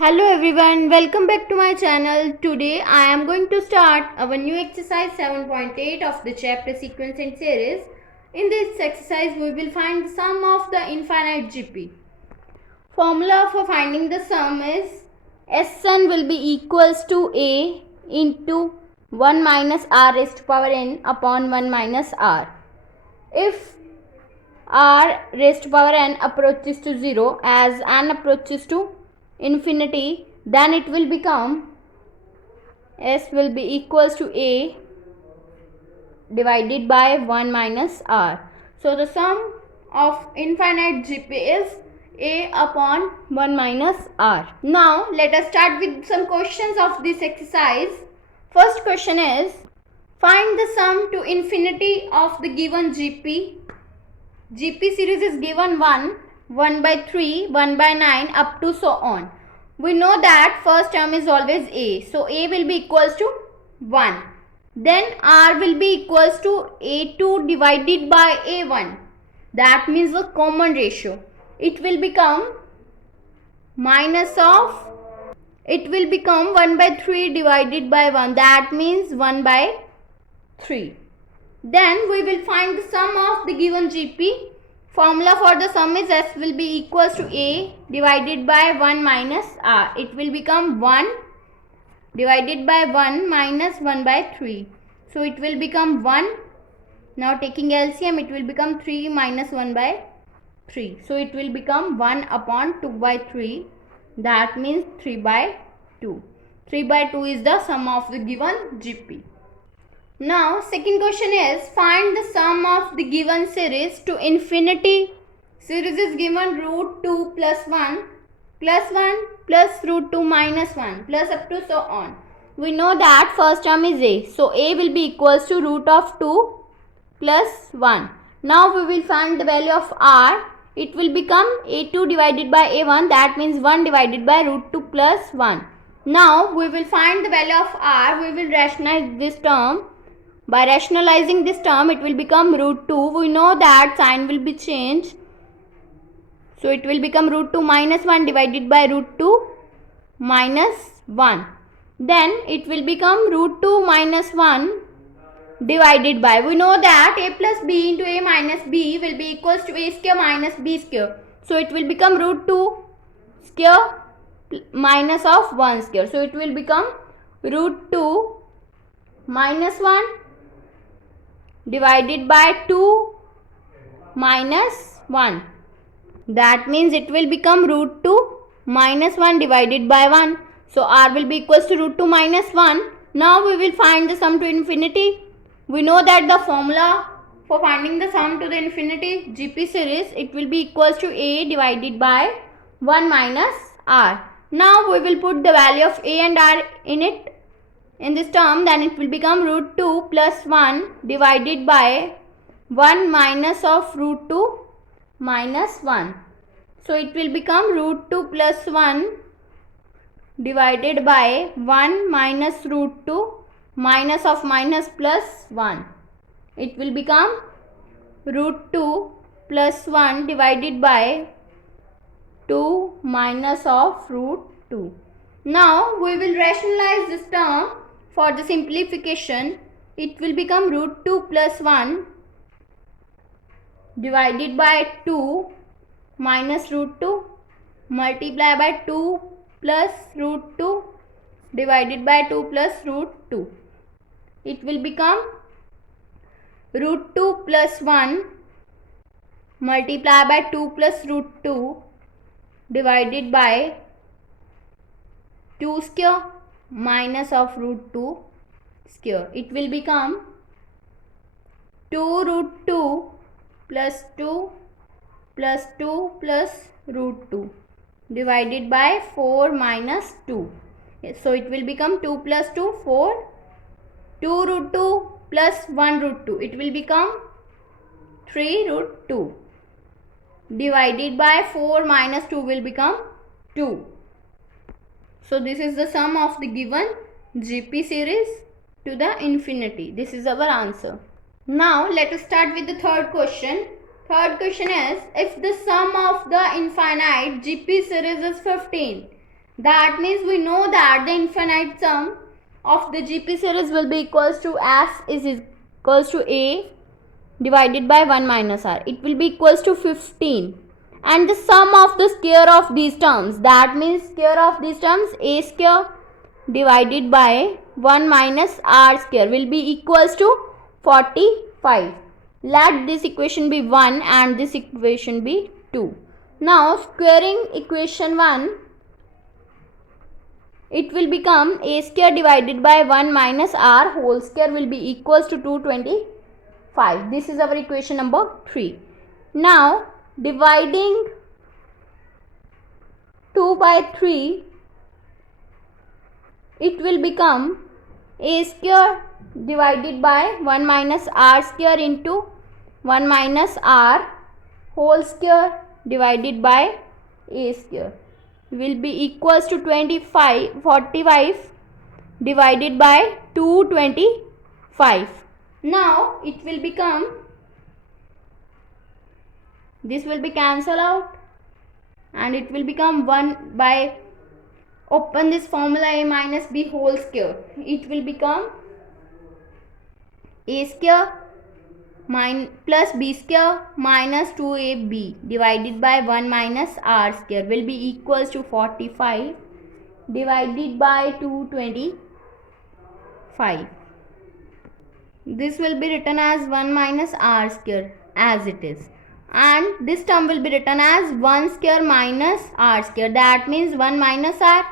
Hello everyone, welcome back to my channel. Today I am going to start our new exercise 7.8 of the chapter sequence and series. In this exercise we will find the sum of the infinite GP. Formula for finding the sum is Sn will be equals to A into 1 minus r raised to power n upon 1 minus r. If r raised to power n approaches to 0, as n approaches to infinity, then it will become S will be equals to A divided by 1 minus R. So the sum of infinite GP is A upon 1 minus R. Now let us start with some questions of this exercise. First question is, find the sum to infinity of the given GP. GP series is given 1, 1 by 3, 1 by 9 up to so on. We know that first term is always A. So A will be equals to 1. Then R will be equals to A2 divided by A1. That means the common ratio. It will become minus of, it will become 1 by 3 divided by 1. That means 1 by 3. Then we will find the sum of the given GP. Formula for the sum is S will be equals to A divided by 1 minus R. It will become 1 divided by 1 minus 1 by 3. So it will become 1. Now taking LCM, it will become 3 minus 1 by 3. So it will become 1 upon 2 by 3. That means 3 by 2. 3 by 2 is the sum of the given GP. Now second question is, find the sum of the given series to infinity. Series is given root 2 plus 1 plus root 2 minus 1 plus up to so on. We know that first term is A. So A will be equals to root of 2 plus 1. Now we will find the value of R. It will become A2 divided by A1. That means 1 divided by root 2 plus 1. Now we will find the value of R. We will rationalize this term. By rationalizing this term, it will become root 2. We know that sign will be changed. So it will become root 2 minus 1 divided by root 2 minus 1. Then it will become root 2 minus 1 divided by, we know that A plus B into A minus B will be equals to A square minus B square. So it will become root 2 square minus of 1 square. So it will become root 2 minus 1 divided by 2 minus 1. That means it will become root 2 minus 1 divided by 1. So R will be equals to root 2 minus 1. Now we will find the sum to infinity. We know that the formula for finding the sum to the infinity GP series, it will be equals to A divided by 1 minus R. Now we will put the value of A and R in it. In this term, then it will become root 2 plus 1 divided by 1 minus of root 2 minus 1. So it will become root 2 plus 1 divided by 1 minus root 2 minus of minus plus 1. It will become root 2 plus 1 divided by 2 minus of root 2. Now we will rationalize this term. For the simplification, it will become root 2 plus 1 divided by 2 minus root 2 multiply by 2 plus root 2 divided by 2 plus root 2. It will become root 2 plus 1 multiply by 2 plus root 2 divided by 2 square minus of root 2 square. It will become 2 root 2 plus 2 plus 2 plus root 2 divided by 4 minus 2. So it will become 2 plus 2, 4. 2 root 2 plus 1 root 2. It will become 3 root 2 divided by 4 minus 2 will become 2. So this is the sum of the given GP series to the infinity. This is our answer. Now let us start with the third question. Third question is, if the sum of the infinite GP series is 15, That means we know that the infinite sum of the GP series will be equals to S is equals to A divided by 1 minus R. It will be equals to 15. And the sum of the square of these terms, that means square of these terms, A square divided by 1 minus R square, will be equals to 45. Let this equation be 1 and this equation be 2. Now squaring equation 1, it will become A square divided by 1 minus R whole square will be equals to 225. This is our equation number 3. Now dividing 2 by 3, it will become A square divided by 1 minus R square into 1 minus R whole square divided by A square will be equals to 45 divided by 225. Now it will become, this will be cancelled out and it will become 1 by, open this formula, A minus B whole square, it will become A square plus B square minus 2AB divided by 1 minus R square will be equals to 45 divided by 225. This will be written as 1 minus R square as it is, and this term will be written as 1 square minus R square, that means 1 minus R,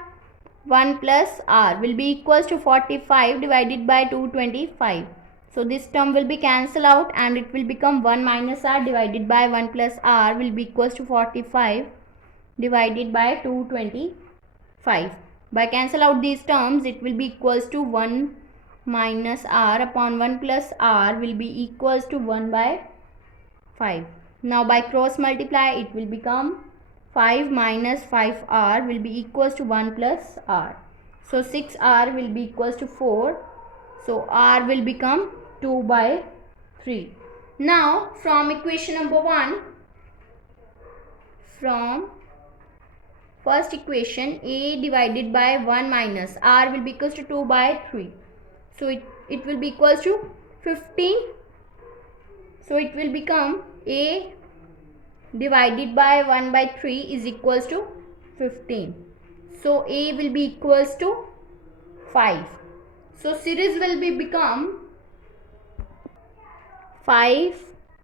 1 plus R will be equals to 45 divided by 225. So this term will be cancelled out and it will become 1 minus R divided by 1 plus R will be equals to 45 divided by 225. By cancel out these terms, it will be equals to 1 minus R upon 1 plus R will be equals to 1 by 5. Now by cross multiply, it will become 5 minus 5R will be equals to 1 plus R. So 6R will be equals to 4. So R will become 2 by 3. Now from equation number 1, from first equation, A divided by 1 minus R will be equals to 2 by 3. So it will be equals to 15. So it will become A divided by 1 by 3 is equals to 15. So A will be equals to 5. So series will be become 5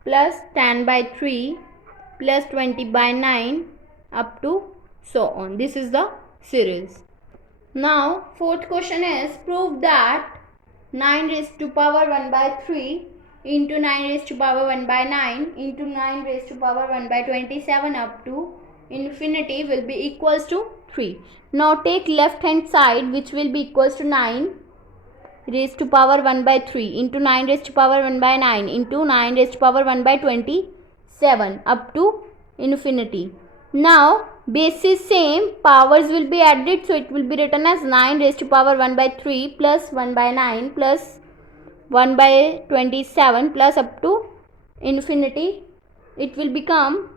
plus 10 by 3 plus 20 by 9 up to so on. This is the series. Now fourth question is, prove that 9 raised to power 1 by 3 into 9 raised to power 1 by 9 into 9 raised to power 1 by 27 up to infinity will be equals to 3. Now take left hand side, which will be equals to 9 raised to power 1 by 3 into 9 raised to power 1 by 9 into 9 raised to power 1 by 27 up to infinity. Now basis same, powers will be added, so it will be written as 9 raised to power 1 by 3 plus 1 by 9 plus 1 by 27 plus up to infinity. It will become,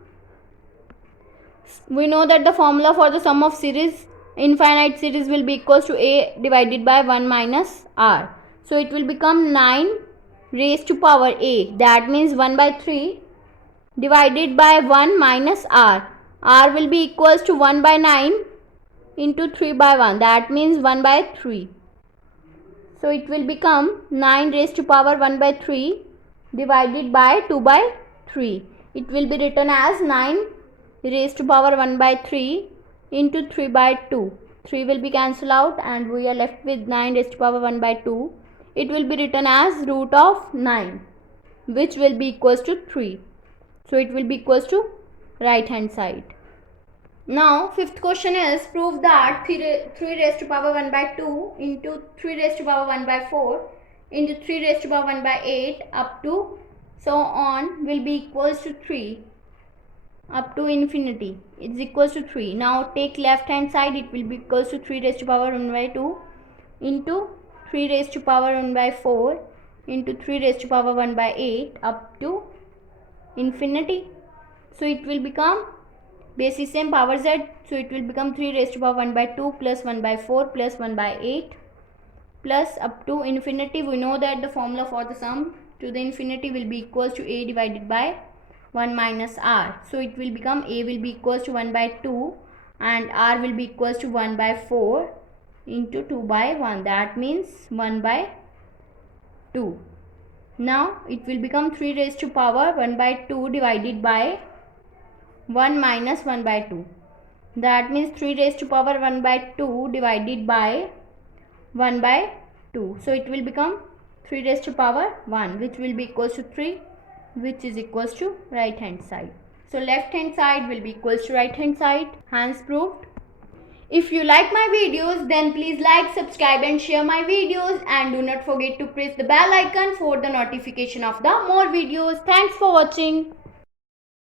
we know that the formula for the sum of series, infinite series, will be equals to A divided by 1 minus R. So it will become 9 raised to power A, that means 1 by 3 divided by 1 minus R. R will be equals to 1 by 9 into 3 by 1, that means 1 by 3. So it will become 9 raised to power 1 by 3 divided by 2 by 3. It will be written as 9 raised to power 1 by 3 into 3 by 2. 3 will be cancelled out and we are left with 9 raised to power 1 by 2. It will be written as root of 9, which will be equals to 3. So it will be equals to right hand side. Now fifth question is, prove that 3 raised to power 1 by 2 into 3 raised to power 1 by 4 into 3 raised to power 1 by 8 up to so on will be equals to 3 up to infinity. It's equals to 3. Now take left hand side, it will be equals to 3 raised to power 1 by 2 into 3 raised to power 1 by 4 into 3 raised to power 1 by 8 up to infinity. So it will become base is same, power z, so it will become 3 raised to power 1 by 2 plus 1 by 4 plus 1 by 8 plus up to infinity. We know that the formula for the sum to the infinity will be equals to a divided by 1 minus r. So it will become a will be equals to 1 by 2 and r will be equals to 1 by 4 into 2 by 1. That means 1 by 2. Now it will become 3 raised to power 1 by 2 divided by 1 minus 1 by 2. That means 3 raised to power 1 by 2 divided by 1 by 2. So it will become 3 raised to power 1, which will be equals to 3, which is equals to right hand side. So left hand side will be equals to right hand side. Hence proved. If you like my videos, then please like, subscribe and share my videos, and do not forget to press the bell icon for the notification of the more videos. Thanks for watching.